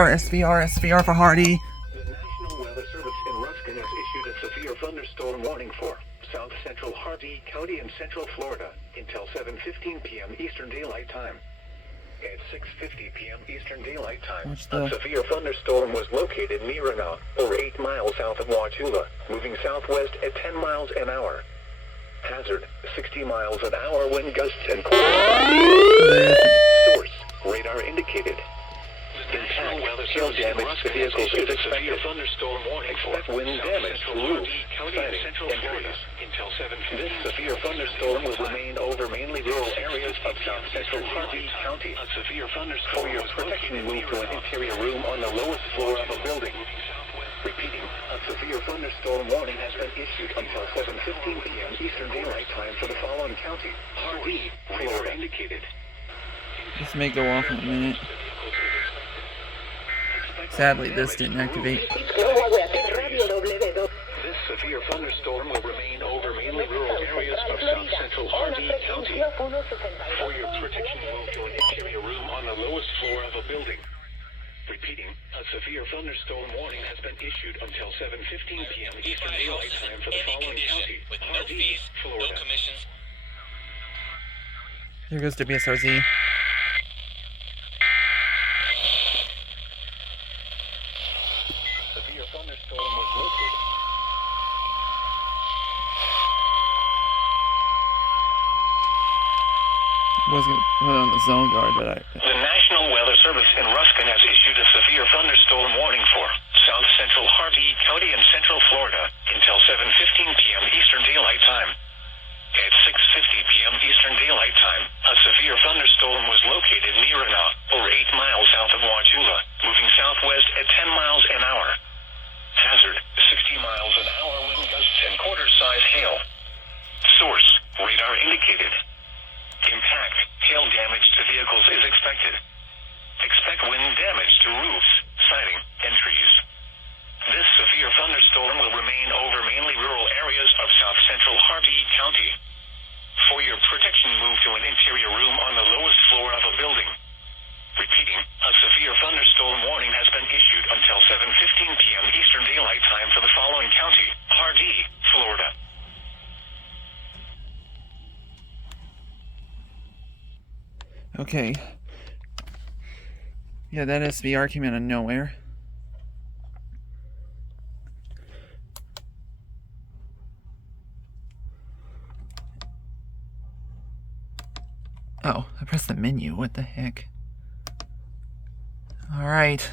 SVR for Hardee. The National Weather Service in Ruskin has issued a severe thunderstorm warning for South Central Hardee County and Central Florida until 7:15 p.m. Eastern Daylight Time. At 6:50 p.m. Eastern Daylight Time, a severe thunderstorm was located near Venice, or 8 miles south of Wauchula, moving southwest at 10 miles an hour. Hazard, 60 miles an hour wind gusts and source, radar indicated. Impact, hail damage to vehicles is expected. Expect wind damage to roofs, siding, and trees. This severe thunderstorm will remain over mainly rural areas of South Central Hardee County. For your protection, move to an interior room on the lowest floor of a building. Repeating, a severe thunderstorm warning has been issued until 7:15 p.m. Eastern Daylight Time for the following county: Hardee, Florida. This may go off in a minute. Sadly, this didn't activate. This severe thunderstorm will remain over mainly rural areas of South Central Hardee County. For your protection, move to an interior room on the lowest floor of a building. Repeating, a severe thunderstorm warning has been issued until 7:15 p.m. Eastern Daylight Time for the following county: Hardee, Florida. Here goes WSRZ. Severe thunderstorm was located. Wasn't put on the zone guard, but The National Weather Service in Ruskin has issued a severe thunderstorm warning for South Central Hardee County and Central Florida until 7:15 p.m. Eastern Daylight Time. At 6:50 p.m. Eastern Daylight Time, a severe thunderstorm was located near Venice, or 8 miles south of Wauchula, moving southwest at 10 miles an hour. Hazard, 60 miles an hour wind gusts and quarter-size hail. Source, radar indicated. Impact, hail damage to vehicles is expected. Expect wind damage to roofs, siding, and trees. This severe thunderstorm will remain over mainly rural areas of South Central Hardee County. For your protection, move to an interior room on the lowest floor of a building. Repeating, a severe thunderstorm warning has been issued until 7:15 p.m. Eastern Daylight Time for the following county: Hardee, Florida. okay. Yeah, that SVR came out of nowhere. Oh, I pressed the menu. What the heck? Alright.